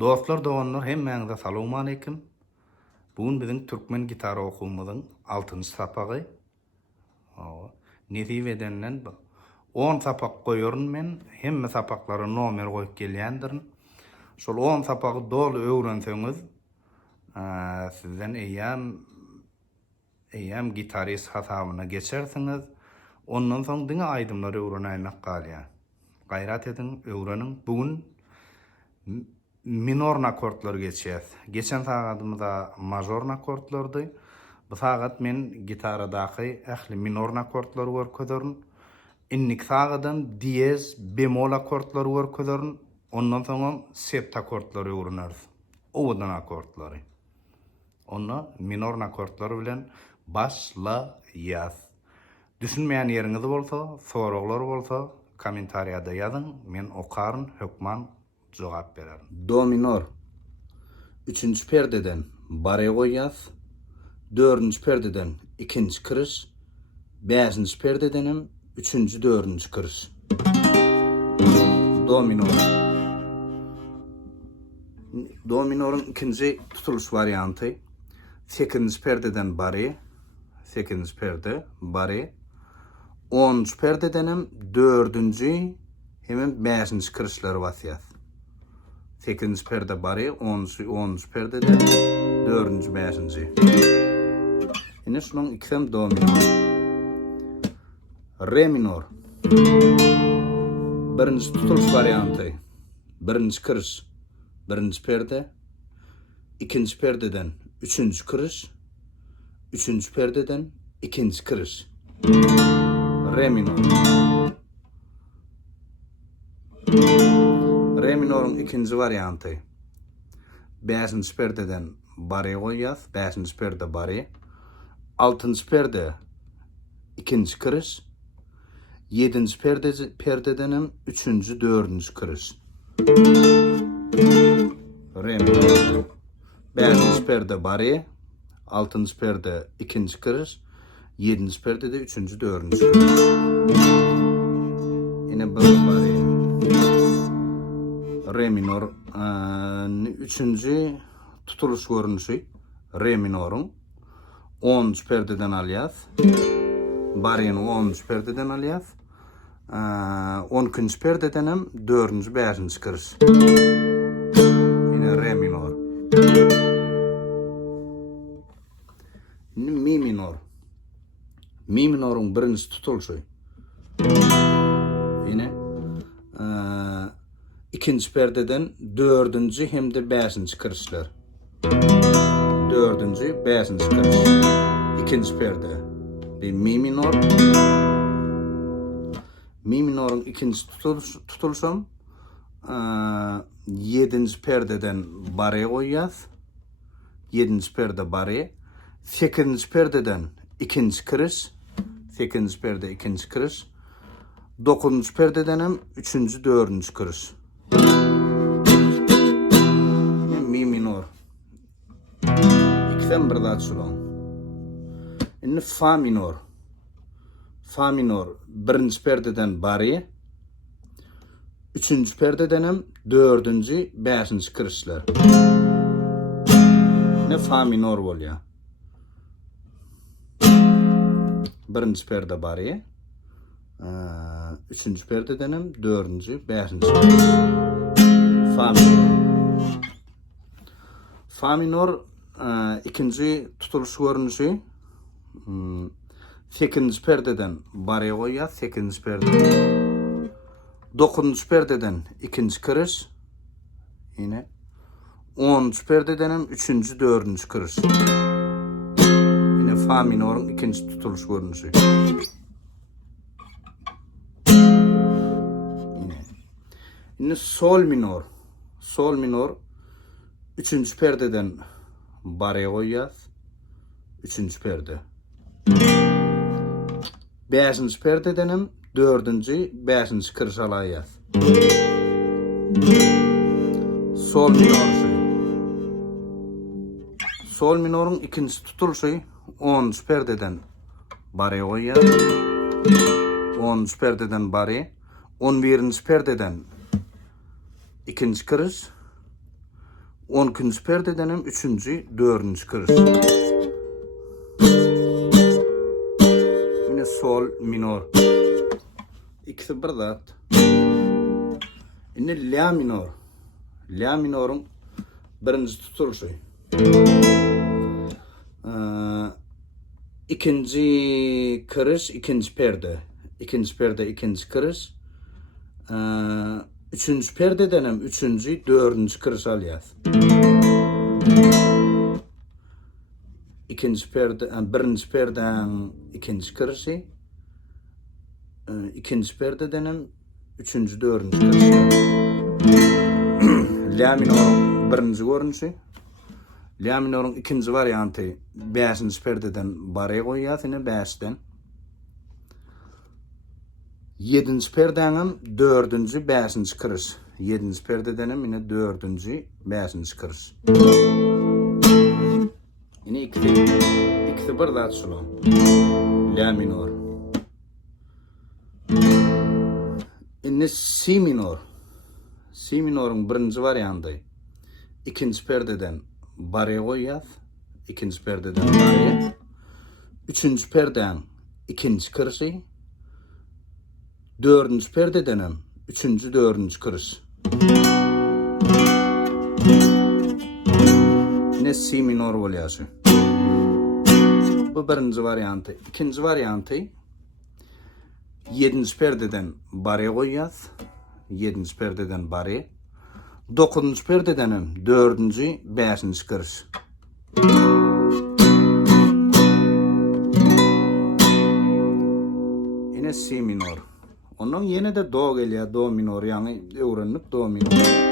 Dostlar, doganlar hemmeňize salam aleykum. Bugün bizim Turkmen Gitara okumyzyň 6-njy sapagy. Netibe denilen 10 sapak koýaryn men, hemme sapaklara nomer goýup gelýändirin. Şol 10 sapagy dolu öwrenseňiz, sizden eýäm gitarist hasabyna geçersiňiz. Ondan soň diňe aýdymlar öwrenäýmek galýar. Gaýrat edin, öwrenin. Bugün minor akkordlar geçýär. Geçen sagatymyzda major akkordlardy. Bu sagat men gitaradaky ähli minor akkordlary görkezerdim. Innik sagadan diyez, bemol akkordlary görkezerdim. Ondan soň sept akkordlary öwreneriz. Owadan akkordlary. Onu minor akkordlary bilen başlaýas. Düşünmeýän ýeriňiz bolsa, soraglar bolsa, kommentariýada ýazyn. Men okaryn, hökman jogap bererim. Do minor 3-nji perdeden bare goýýas. 4-nji perdeden 2-nji kırış. 5-nji perdedenim 3-nji 4-nji kırış. Do minor. Do minorun ikinci tutuluş variantı 8-nji perdeden bare, 8-nji perde bare. 10-nji perdedenim 4-nji hemen 5-nji kırışlary basýas. 8-nji perde bare, 10-nji perdede 4-nji 5-nji. Ine şunun ikisem do minor. Re minor. Birinci tutuluş variantı 1-nji kırış, 1-nji perde, 2-nji perdeden 3-nji kırış, 3-nji perdeden 2-nji kırış. Re minor. Re minorun ikinci variantı 5-nji perdeden bare goýýas, 5-nji perde bare, 6-njy perde 2-nji kırış, 7-nji perdedenim 3-nji 4-nji kırış. Re minor. 5-nji perde bare, 6-njy perde 2-nji kırış, 7-nji perdede 3-nji 4-nji kırış. Yine böyle bare. Re minor 3-nji tutuluş görünüşi re minorun 10-njy perdeden alýas. Baryny 10-njy perdeden alýas. 12-njy perdedenim 4-nji 5-nji kırış. Yine re minor. Mi minor. Mi minorun 1-nji tutuluşy. Yine 2-nji perdeden 4-nji hem de 5-nji kırışlar. 4-nji 5-nji kırış. 2-nji perde. Bir mi minor. Mi minorun 2-nji tutuluşum 7-nji perdeden bare goýýas. 7-nji perde bare. 8-nji perdeden 2-nji kırış. 8-nji perde 2-nji kırış. 9-njy perdedenim 3-nji 4-nji kırış. Mi minor. İkisem bir zat şulan. Indi fa minor. Fa minor 1-nji perdeden bare, 3-nji perdedenim 4-nji 5-nji kırışlar. Ne fa minor bolýar. 1-nji perde bare, 3-nji perdedenim 4-nji 5-nji kırış. Fa minor. Fa minor ikinci tutuluş görünüşi 8-nji perdeden bare goýýas, 8-nji perde. 9-njy perdeden 2-nji kırış. Yine 10-njy perdedenim 3-nji 4-nji kırış. Yine fa minorun ikinci tutuluş görünüşi. Yine sol minor. Sol minor 3-nji perdeden bare goýýas. 3-nji perde. 5-nji perdedenim 4-nji 5-nji kırış alaýas. Sol minor. Sol minorun ikinci tutuluşy 10-njy perdeden bare goýýas. 10-njy perdeden bare, 11-nji perdeden 2-nji kırış, 12. perdedenim 3. 4. kırış. Yine sol minor. İkisi bir zat. Yine la minor. La minorun birinci tutuluşu. İkinci kırış, ikinci perde. İkinci perde, ikinci kırış. Üçüncü perdedenim, üçüncü, dördüncü kırış alyaz. İkinci perde, birinci perden ikinci kırışı. İkinci perdedenim, üçüncü, dördüncü kırış. La minorun birinci görünüşü. La minorun ikinci varyantı 5. perdeden baraya koyuyor, yine 5'ten. 7. perdenin 4. 5. kırış. 7. perdedenim yine 4. 5. kırış. Yine ikisi bir zat şulan. La minor. Yine si minor. Si minorun birinci varyantı 2. perdeden baraya koyuyor. 2. perdeden baraya. 3. perden 2. kırışı. 4. perdedenim 3. 4. kırış. Yine si minor volyası. Bu birinci varyantı. İkinci varyantı 7. perdeden baraya koyuyor. 7. perdeden baraya. 9. perdedenim 4. 5. kırış. Yine si minor. Onun yine de do geliyor, do minor, yani öğrenlik do minor.